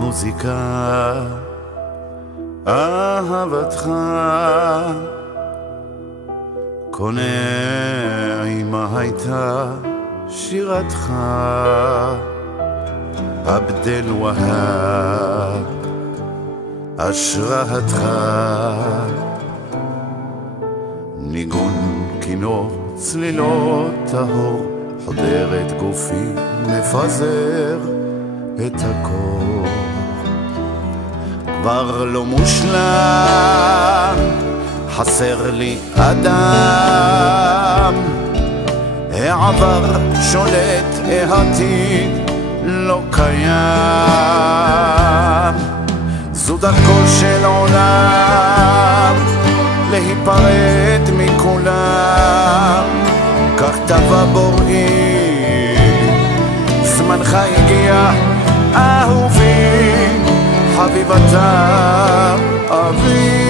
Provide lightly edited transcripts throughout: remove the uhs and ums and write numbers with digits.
המוזיקה, אהבתך, קונה מה הייתה שירתך, עבד אל-והאב, השראתך, ניגון כינור, צלילות טהור, חודר את גופי, מפזר את הקור. כבר לא מושלם, חסר לי אדם, העבר שולט, העתיד לא קיים. זו דרכו של עולם, להיפרד מכולם, כך טבע בוראי, זמנך הגיע, אהובי, חביבתה, אבי.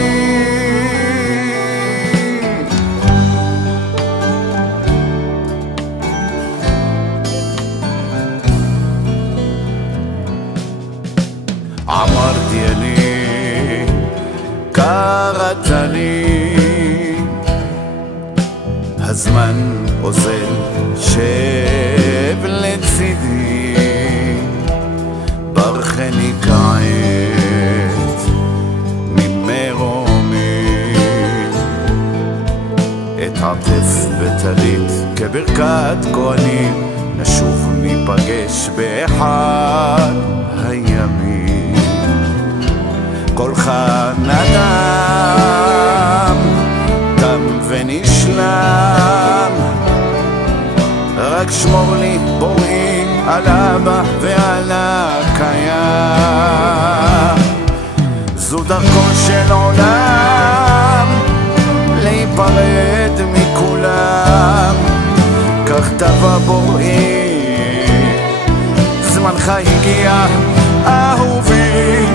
אמרתי אני, קראת לי, הזמן אוזל, שב לצידי, ברכני כעת ממרומי, אתעטף בטלית כברכת כהנים, נשוב ניפגש באחד הימים. קולך נדם, תם ונשלם, רק שמור לי בוראי על אבא ועל הקיים. זו דרכו של עולם, להיפרד מכולם, כך טבע בוראי, זמנך הגיע, אהובי,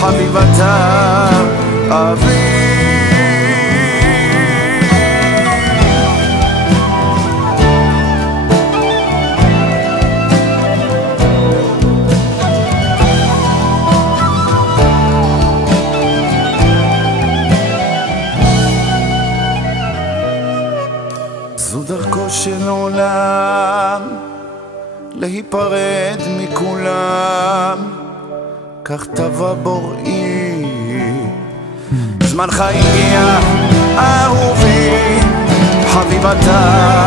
חביבתה, אבי. זו דרכו של עולם, להיפרד מכולם, כך טבע בוראי, זמנך הגיע, אהובי, חביבתה,